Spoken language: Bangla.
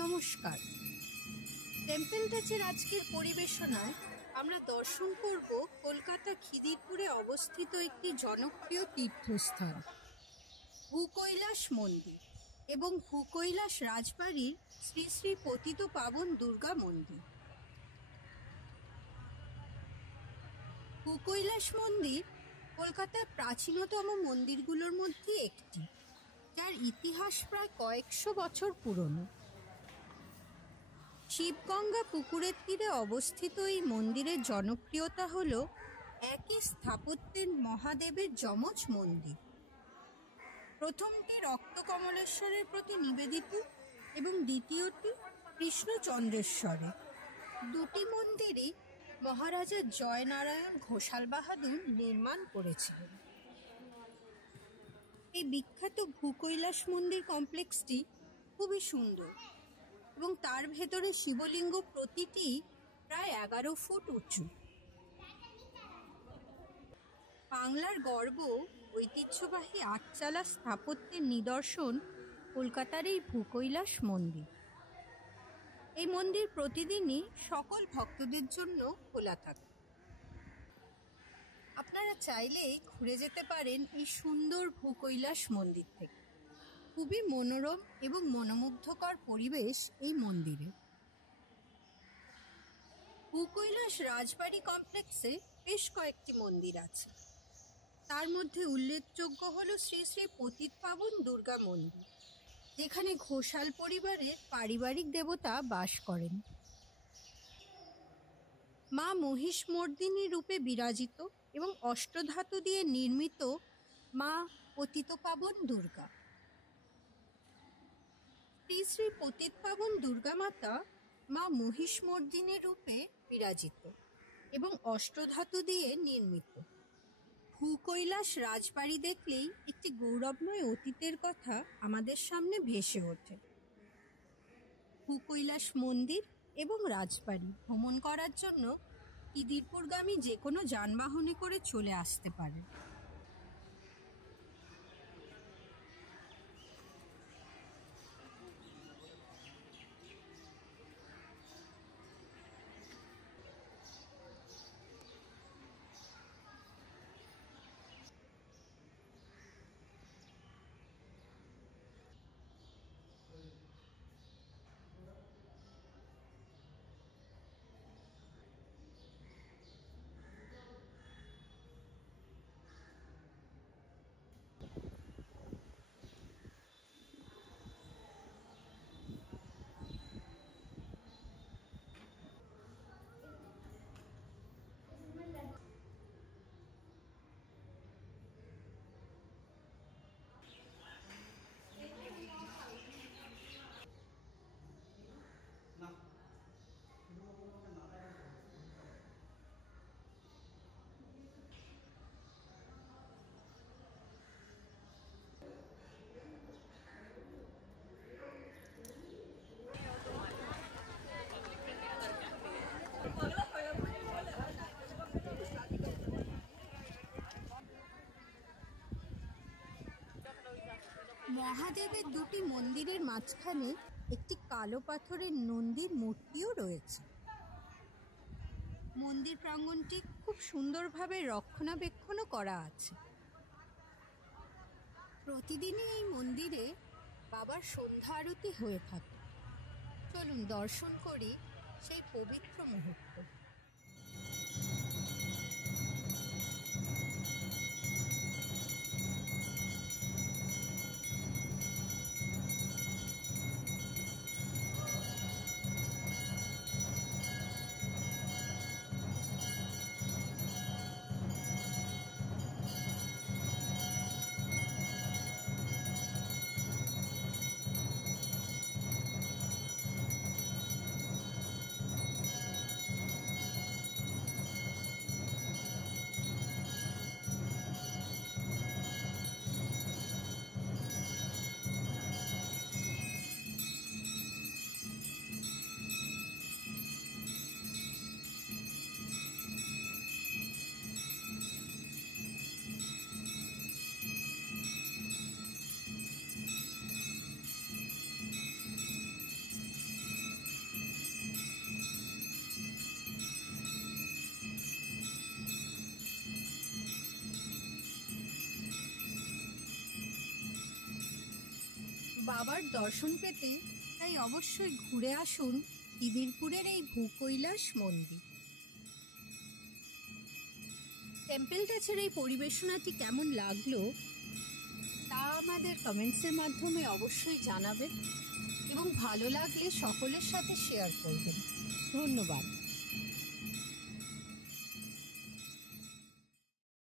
নমস্কার। টেম্পল টাচের আজকের পরিবেশনায় আমরা দর্শন করব কলকাতা খিদিরপুরে অবস্থিত একটি জনপ্রিয় তীর্থস্থান ভূকৈলাস মন্দির এবং ভূকৈলাস রাজবাড়ির শ্রী শ্রী পতিতপাবন দুর্গা মন্দির। ভূকৈলাস মন্দির কলকাতার প্রাচীনতম মন্দিরগুলোর মধ্যে একটি, যার ইতিহাস প্রায় কয়েকশো বছর পুরনো। শিবগঙ্গা পুকুরের তীরে অবস্থিত এই মন্দিরের জনপ্রিয়তা হল একই স্থাপত্যের মহাদেবের যমজ মন্দির। প্রথমটি রক্তকমলেশ্বরের প্রতি নিবেদিত এবং দ্বিতীয়টি কৃষ্ণচন্দ্রেশ্বরে। দুটি মন্দিরই মহারাজা জয়নারায়ণ ঘোষাল বাহাদুর নির্মাণ করেছিলেন। এই বিখ্যাত ভূকৈলাস মন্দির কমপ্লেক্সটি খুবই সুন্দর এবং তার ভেতরে শিবলিঙ্গ প্রতিটি প্রায় 11 ফুট উঁচু। বাংলার গর্ব ঐতিহ্যবাহী আটচালা স্থাপত্যের নিদর্শন কলকাতার এই ভূকৈলাস মন্দির। এই মন্দির প্রতিদিনই সকল ভক্তদের জন্য খোলা থাকে। আপনারা চাইলে ঘুরে যেতে পারেন এই সুন্দর ভূকৈলাস মন্দির থেকে। খুবই মনোরম এবং মনোমুগ্ধকর পরিবেশ এই মন্দিরে। ভূকৈলাস রাজবাড়ি কমপ্লেক্সে বেশ কয়েকটি মন্দির আছে। তার মধ্যে উল্লেখযোগ্য হল শ্রী শ্রী পতিতপাবন দুর্গা মন্দির, যেখানে ঘোষাল পরিবারের পারিবারিক দেবতা বাস করেন। মা মহিষমর্দিনী রূপে বিরাজিত এবং অষ্টধাতু দিয়ে নির্মিত মা পতিতপাবন দুর্গা। শ্রী শ্রী পতিতপাবন দুর্গা মাতা মা মহিষমর্দিনী রূপে বিরাজিত এবং অষ্টধাতু দিয়ে নির্মিত। ভূকৈলাস রাজবাড়ি দেখলেই একটি গৌরবময় অতীতের কথা আমাদের সামনে ভেসে ওঠে। ভূকৈলাস মন্দির এবং রাজবাড়ি ভ্রমণ করার জন্য খিদিরপুরগামী যে কোনো যানবাহনে করে চলে আসতে পারেন। মহাদেবের দুটি মন্দিরের মাঝখানে একটি কালো পাথরের নন্দীর মূর্তিও রয়েছে। মন্দির প্রাঙ্গণটি খুব সুন্দরভাবে রক্ষণাবেক্ষণও করা আছে। প্রতিদিনই এই মন্দিরে বাবার সন্ধ্যা আরতি হয়ে থাকে। চলুন দর্শন করি সেই পবিত্র মুহূর্ত। বাবার দর্শন পেতে তাই অবশ্যই ঘুরে আসুন খিদিরপুরের এই ভূকৈলাস মন্দির। টেম্পল টাচের এই পরিবেশনাটি কেমন লাগলো তা আমাদের কমেন্টসের মাধ্যমে অবশ্যই জানাবেন এবং ভালো লাগলে সকলের সাথে শেয়ার করবেন। ধন্যবাদ।